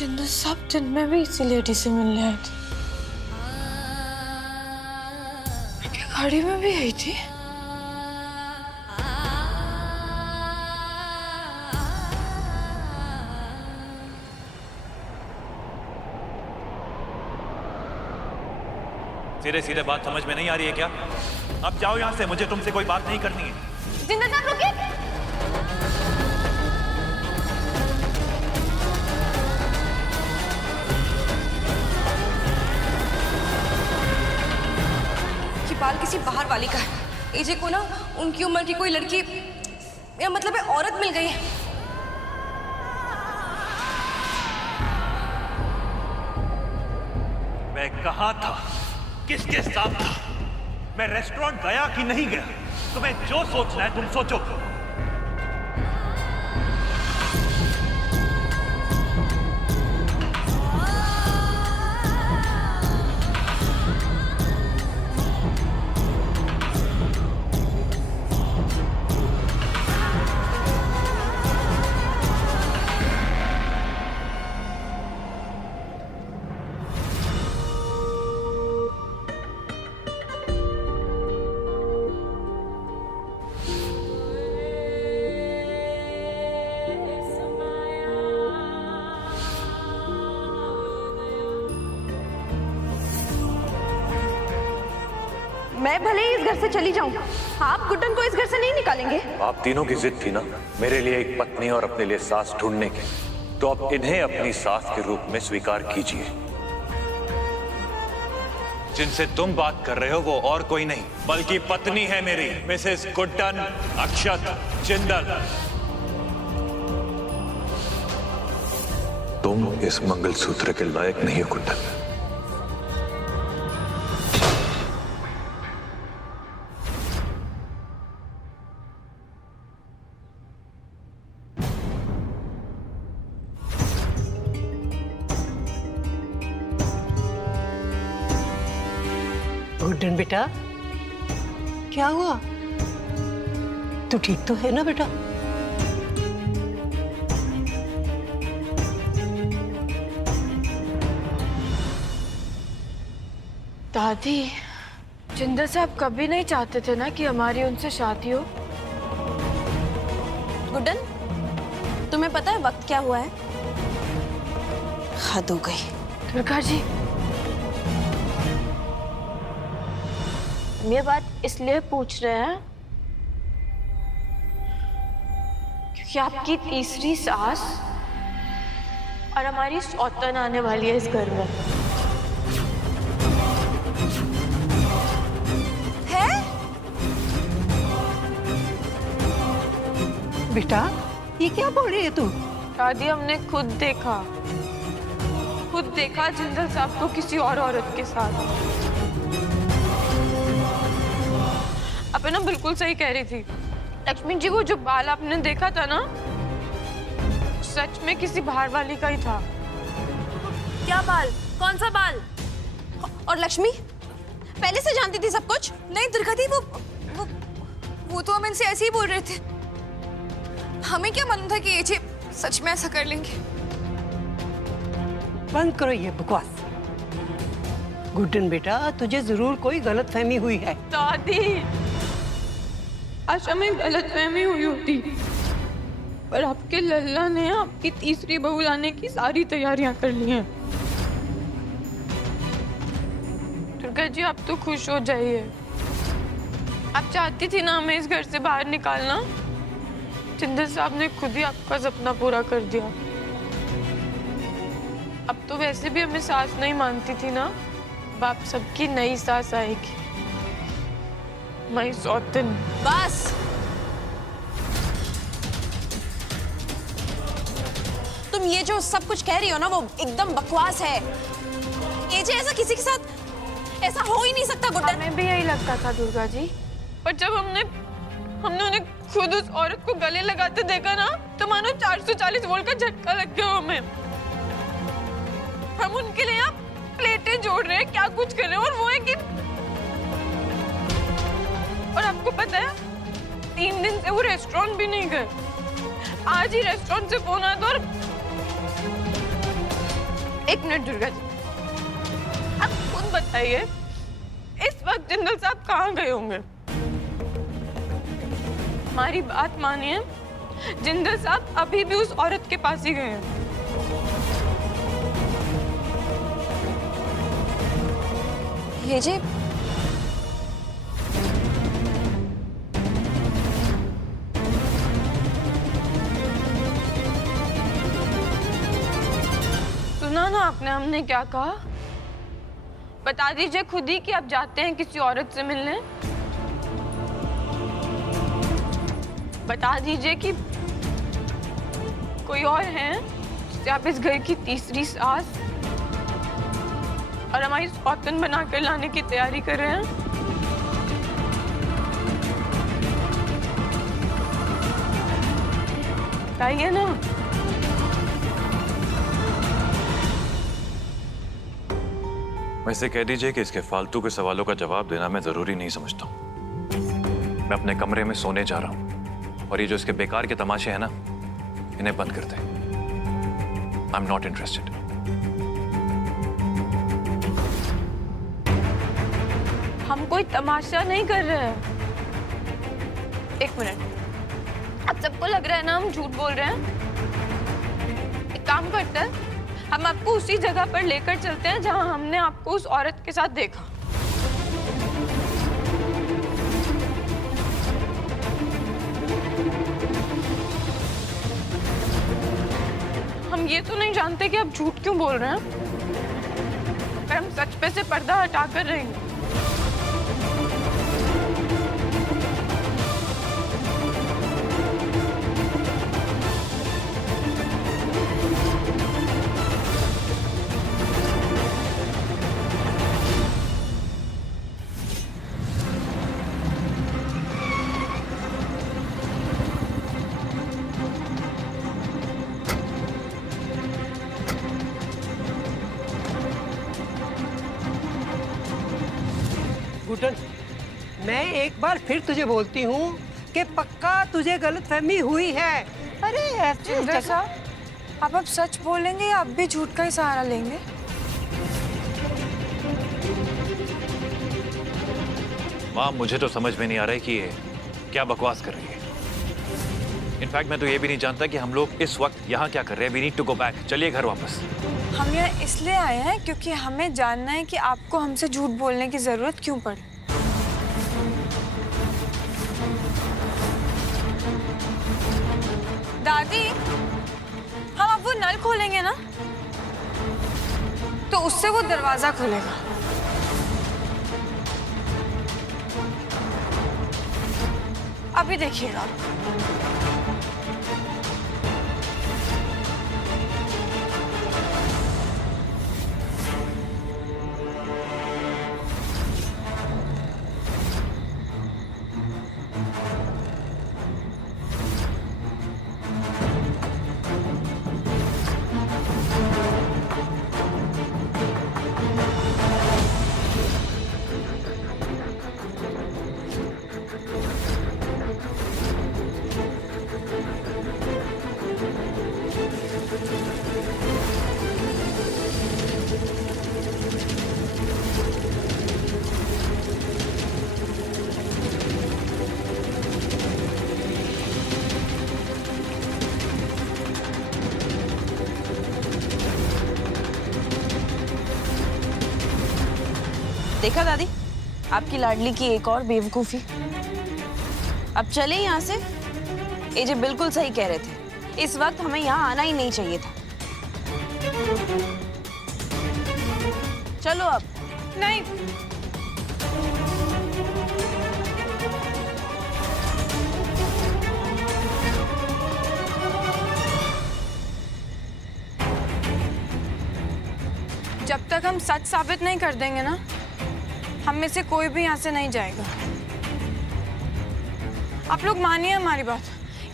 जिंदल साहब दिन में भी इसी लेडी से मिलने आए थे, गाड़ी में भी आई थी। सीधे सीधे बात समझ में नहीं आ रही है क्या? अब जाओ यहाँ से, मुझे तुमसे कोई बात नहीं करनी है। जिंदल साहब रुकिए। ये बाल किसी बाहर वाली का है। एजे को ना उनकी उम्र की कोई लड़की, या मतलब है औरत मिल गई है। मैं कहाँ था, किसके साथ था, मैं रेस्टोरेंट गया कि नहीं गया? तुम्हें जो सोचना है तुम सोचो। मैं भले ही इस घर से चली जाऊं, आप गुड्डन को इस घर से नहीं निकालेंगे। आप तीनों की जिद थी ना मेरे लिए एक पत्नी और अपने लिए सास ढूंढने की, तो अब इन्हें अपनी सास के रूप में स्वीकार कीजिए। जिनसे तुम बात कर रहे हो वो और कोई नहीं बल्कि पत्नी है मेरी, मिसेस गुड्डन अक्षत जिंदल। तुम इस मंगलसूत्र के लायक नहीं हो गुड्डन। गुड्डन बेटा, क्या हुआ? तू ठीक तो है ना बेटा? दादी, जिंदल साहब कभी नहीं चाहते थे ना कि हमारी उनसे शादी हो। गुड्डन, तुम्हें पता है वक्त क्या हुआ है? हद हो गई। दुर्गा जी, हम ये बात इसलिए पूछ रहे हैं क्योंकि आपकी तीसरी सास और हमारी सौतन आने वाली है इस घर में। है? बेटा, ये क्या बोल रही है तू? दादी, हमने खुद देखा जिंदल साहब को किसी और औरत के साथ। आप ना बिल्कुल सही कह रही थी। लक्ष्मी जी को जो बाल आपने देखा था ना, सच में किसी बाहर वाली का ही था। क्या बाल? कौन सा बाल? और लक्ष्मी पहले से जानती थी सब कुछ? नहीं दुर्गा दी, वो तो हम इनसे ऐसे ही बोल रहे थे। हमें क्या मालूम था कि ये सच में ऐसा कर लेंगे। बंद करो ये बकवास। गुड्डन बेटा, तुझे जरूर कोई गलतफहमी हुई है। दादी, आज हमें गलतफहमी हुई होती, पर आपके लल्ला ने आपकी तीसरी बहू लाने की सारी तैयारियां कर ली हैं। दुर्गा जी, आप तो खुश हो जाइए। आप चाहती थी ना हमें इस घर से बाहर निकालना, जिंदल साहब ने खुद ही आपका सपना पूरा कर दिया। अब तो वैसे भी हमें सास नहीं मानती थी ना, अब आप सबकी नई सास आएगी, मैं सौतन। बस तुम ये जो सब कुछ कह रही हो ना, वो एकदम बकवास है। एजे ऐसा किसी के साथ ऐसा हो ही नहीं सकता गुड्डन। हमें भी यही लगता था दुर्गा जी, पर जब हमने उन्हें खुद उस औरत को गले लगाते देखा ना, तो मानो 440 वोल्ट का झटका लग गया हमें। हम उनके लिए यहाँ प्लेटें जोड़ रहे हैं, क्या कुछ कर रहे हैं, और वो है कि और आपको पता है 3 दिन से वो रेस्टोरेंट भी नहीं गए। आज ही रेस्टोरेंट से फोन आया था और एक मिनट दुर्गा जी, आप खुद बताइए इस वक्त जिंदल साहब कहाँ गए होंगे? हमारी बात मानिए, जिंदल साहब अभी भी उस औरत के पास ही गए हैं। ये जी सुना ना आपने हमने क्या कहा? बता दीजिए खुद ही कि आप जाते हैं किसी औरत से मिलने। बता दीजिए कि कोई और है जिसे आप इस घर की तीसरी सास और हमारी सौतन बनाकर लाने की तैयारी कर रहे हैं। बताइए ना। वैसे कह दीजिए कि इसके फालतू के सवालों का जवाब देना मैं जरूरी नहीं समझता हूं। मैं अपने कमरे में सोने जा रहा हूं और ये जो इसके बेकार के तमाशे हैं ना, इन्हें बंद कर दे। I am not interested. हम कोई तमाशा नहीं कर रहे हैं। एक मिनट, अब सबको लग रहा है ना हम झूठ बोल रहे हैं। एक काम करते हैं, हम आपको उसी जगह पर लेकर चलते हैं जहां हमने आपको उस औरत के साथ देखा। हम ये तो नहीं जानते कि आप झूठ क्यों बोल रहे हैं, पर हम सच पे से पर्दा हटाकर रहेंगे। गुटन, मैं एक बार फिर तुझे बोलती हूँ कि पक्का तुझे गलतफहमी हुई है। अरे जिंदल साहब, आप अब सच बोलेंगे या अब भी झूठ का ही सहारा लेंगे? माँ, मुझे तो समझ में नहीं आ रहा है कि ये क्या बकवास कर रही है। इनफैक्ट मैं तो ये भी नहीं जानता कि हम लोग इस वक्त यहाँ क्या कर रहे हैं। We need to go back. चलिए घर वापस। हम यहाँ इसलिए आए हैं क्योंकि हमें जानना है कि आपको हमसे झूठ बोलने की जरूरत क्यों पड़ी। दादी, हम अब वो नल खोलेंगे ना, तो उससे वो दरवाजा खुलेगा। अभी देखिएगा। देखा दादी, आपकी लाडली की एक और बेवकूफी। अब चले यहाँ से। एजे बिल्कुल सही कह रहे थे, इस वक्त हमें यहाँ आना ही नहीं चाहिए था। चलो अब। नहीं, जब तक हम सच साबित नहीं कर देंगे ना, हम में से कोई भी यहाँ से नहीं जाएगा। आप लोग मानिए हमारी बात,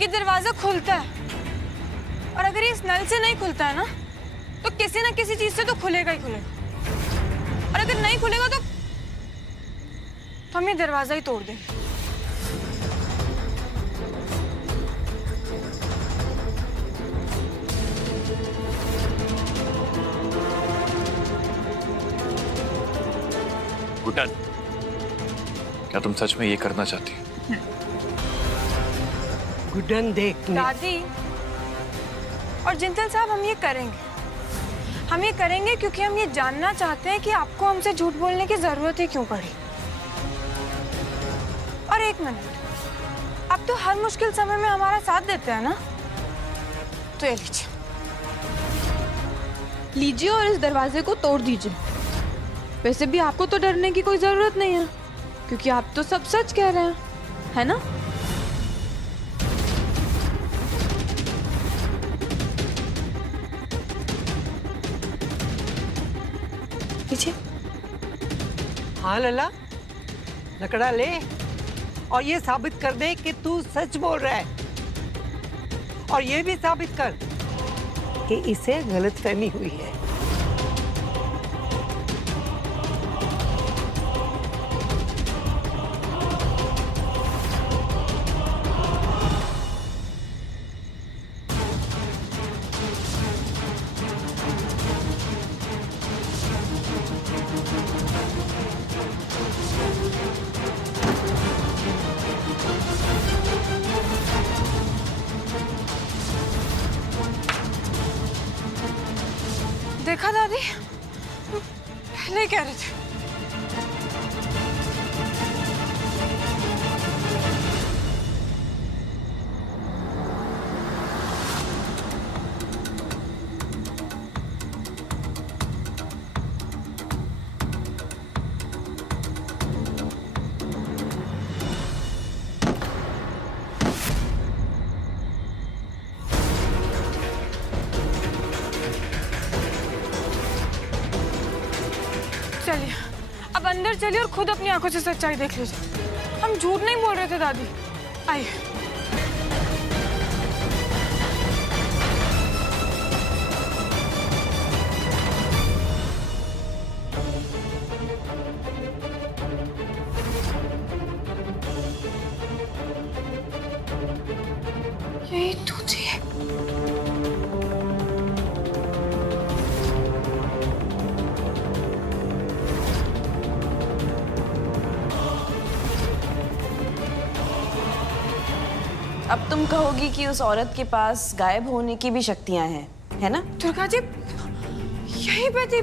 ये दरवाजा खुलता है, और अगर ये इस नल से नहीं खुलता है ना, तो किसी ना किसी चीज से तो खुलेगा ही खुलेगा। और अगर नहीं खुलेगा तो हम ये दरवाजा ही तोड़ देंगे। गुड्डन, क्या तुम सच में ये करना चाहती हो? गुड्डन देख दादी और जिंतल साहब, हम ये करेंगे। हम ये करेंगे क्योंकि हम ये जानना चाहते हैं कि आपको हमसे झूठ बोलने की जरूरत ही क्यों पड़ी। और एक मिनट, आप तो हर मुश्किल समय में हमारा साथ देते हैं ना, तो ये लीजिए, लीजिए और इस दरवाजे को तोड़ दीजिए। वैसे भी आपको तो डरने की कोई जरूरत नहीं है, क्योंकि आप तो सब सच कह रहे हैं, है ना? लीजिए। हाँ लला, लकड़ा ले और ये साबित कर दे कि तू सच बोल रहा है, और ये भी साबित कर कि इसे गलतफहमी हुई है। देखा दादी, पहले कह रहे थे। चलिए, अब अंदर चलिए और खुद अपनी आंखों से सच्चाई देख लीजिए। हम झूठ नहीं बोल रहे थे दादी। आइए। यही तो थी। अब तुम कहोगी कि उस औरत के पास गायब होने की भी शक्तियां हैं, है ना? दुर्गा जी, यही पे थी।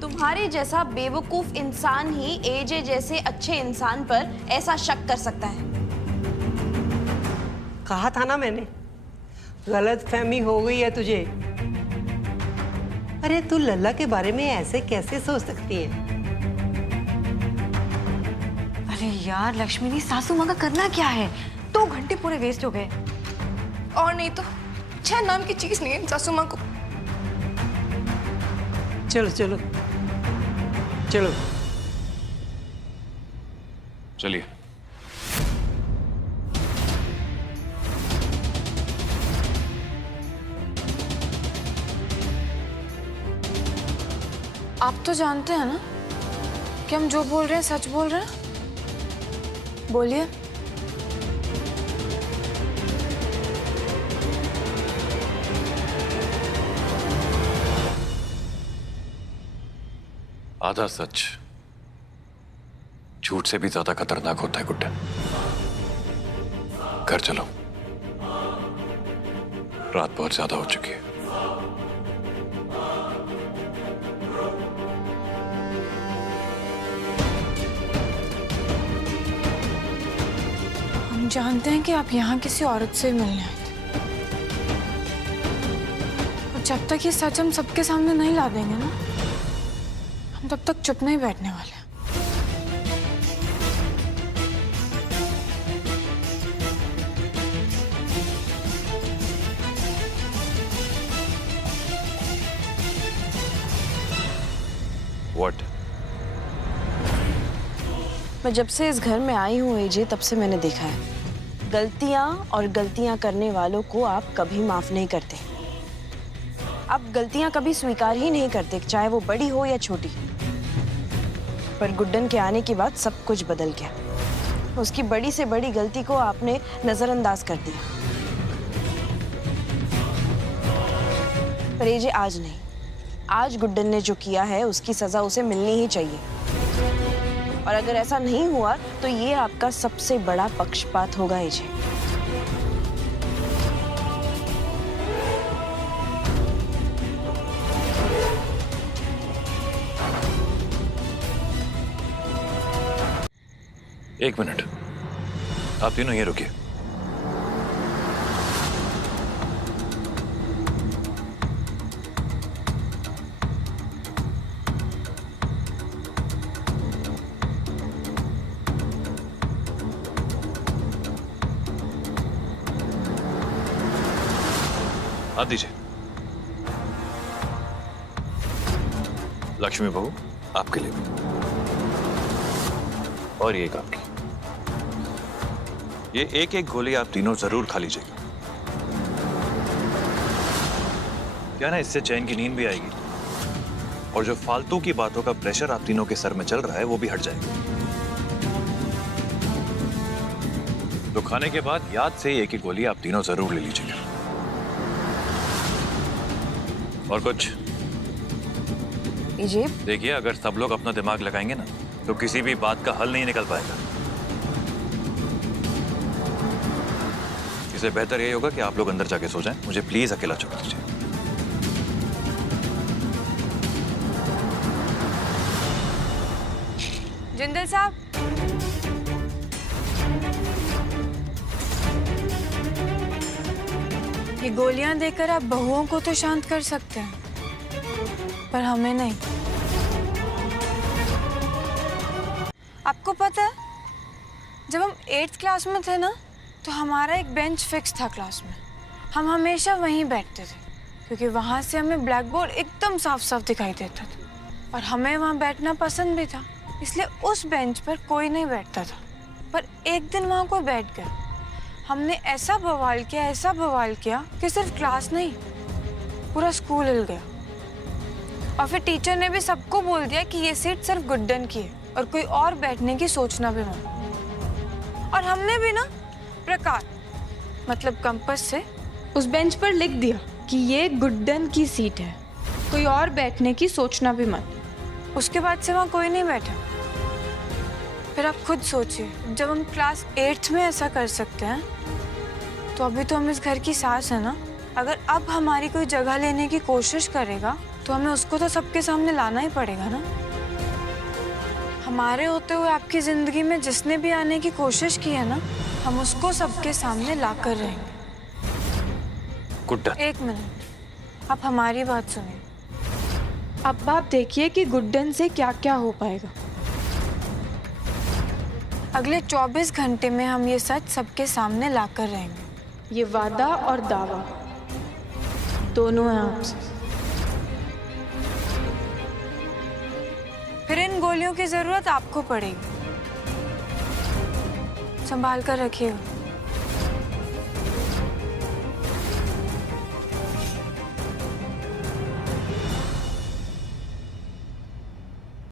तुम्हारे जैसा बेवकूफ इंसान ही एजे जैसे अच्छे इंसान पर ऐसा शक कर सकता है। कहा था ना मैंने, गलतफहमी हो गई है तुझे। अरे तू लल्ला के बारे में ऐसे कैसे सोच सकती है? अरे यार लक्ष्मी, सासू माँ का करना क्या है? 2 घंटे पूरे वेस्ट हो गए। और नहीं तो 6 नाम की चीज नहीं है सासू माँ को। चलो चलो चलो चलिए। आप तो जानते हैं ना कि हम जो बोल रहे हैं सच बोल रहे हैं। बोलिए। आधा सच झूठ से भी ज्यादा खतरनाक होता है गुड्डन। घर चलो, रात बहुत ज्यादा हो चुकी है। हम जानते हैं कि आप यहाँ किसी औरत से मिलने आए थे, और जब तक ये सच हम सबके सामने नहीं ला देंगे ना, हम तब तक चुप नहीं बैठने वाले। What? मैं जब से इस घर में आई हूँ एजे, तब से मैंने देखा है, गलतियां और गलतियां करने वालों को आप कभी माफ नहीं करते। आप गलतियां कभी स्वीकार ही नहीं करते, चाहे वो बड़ी हो या छोटी। पर गुड्डन के आने के बाद सब कुछ बदल गया। उसकी बड़ी से बड़ी गलती को आपने नजरअंदाज कर दिया। पर एजे आज नहीं, आज गुड्डन ने जो किया है उसकी सजा उसे मिलनी ही चाहिए। और अगर ऐसा नहीं हुआ तो ये आपका सबसे बड़ा पक्षपात होगा एजे। एक मिनट, आप तीनों ये रुकिए। हाथ दीजिए। लक्ष्मी बहू, आपके लिए भी। और ये एक आपकी। ये एक एक गोली आप तीनों जरूर खा लीजिएगा। क्या ना, इससे चैन की नींद भी आएगी और जो फालतू की बातों का प्रेशर आप तीनों के सर में चल रहा है वो भी हट जाएगा। तो खाने के बाद याद से एक एक गोली आप तीनों जरूर ले लीजिएगा। और कुछ एजे, देखिए, अगर सब लोग अपना दिमाग लगाएंगे ना तो किसी भी बात का हल नहीं निकल पाएगा। इससे बेहतर यही होगा कि आप लोग अंदर जाके सो जाएं। मुझे प्लीज अकेला छोड़ दीजिए। जिंदल साहब, ये गोलियां देकर आप बहुओं को तो शांत कर सकते हैं, पर हमें नहीं। आपको पता है, जब हम 8th क्लास में थे ना, तो हमारा एक बेंच फिक्स था क्लास में। हम हमेशा वहीं बैठते थे क्योंकि वहाँ से हमें ब्लैक बोर्ड एकदम साफ साफ दिखाई देता था और हमें वहाँ बैठना पसंद भी था, इसलिए उस बेंच पर कोई नहीं बैठता था। पर एक दिन वहाँ कोई बैठ गया। हमने ऐसा बवाल किया कि सिर्फ क्लास नहीं, पूरा स्कूल हिल गया। और फिर टीचर ने भी सबको बोल दिया कि ये सीट सिर्फ गुड्डन की है और कोई और बैठने की सोचना भी मत। और हमने भी ना प्रकार मतलब कंपास से उस बेंच पर लिख दिया कि ये गुड्डन की सीट है, कोई और बैठने की सोचना भी मत। उसके बाद से वहाँ कोई नहीं बैठा। फिर आप खुद सोचिए, जब हम क्लास 8th में ऐसा कर सकते हैं तो अभी तो हम इस घर की सास है ना। अगर अब हमारी कोई जगह लेने की कोशिश करेगा तो हमें उसको तो सबके सामने लाना ही पड़ेगा ना। हमारे होते हुए आपकी जिंदगी में जिसने भी आने की कोशिश की है ना, हम उसको सबके सामने लाकर रहेंगे। गुड्डन, एक मिनट, आप हमारी बात सुनिए। अब आप देखिए कि गुड्डन से क्या क्या हो पाएगा। अगले 24 घंटे में हम ये सच सबके सामने लाकर रहेंगे। ये वादा और दावा दोनों हैं आपसे। फिर इन गोलियों की जरूरत आपको पड़ेगी, संभाल कर रखिएगा।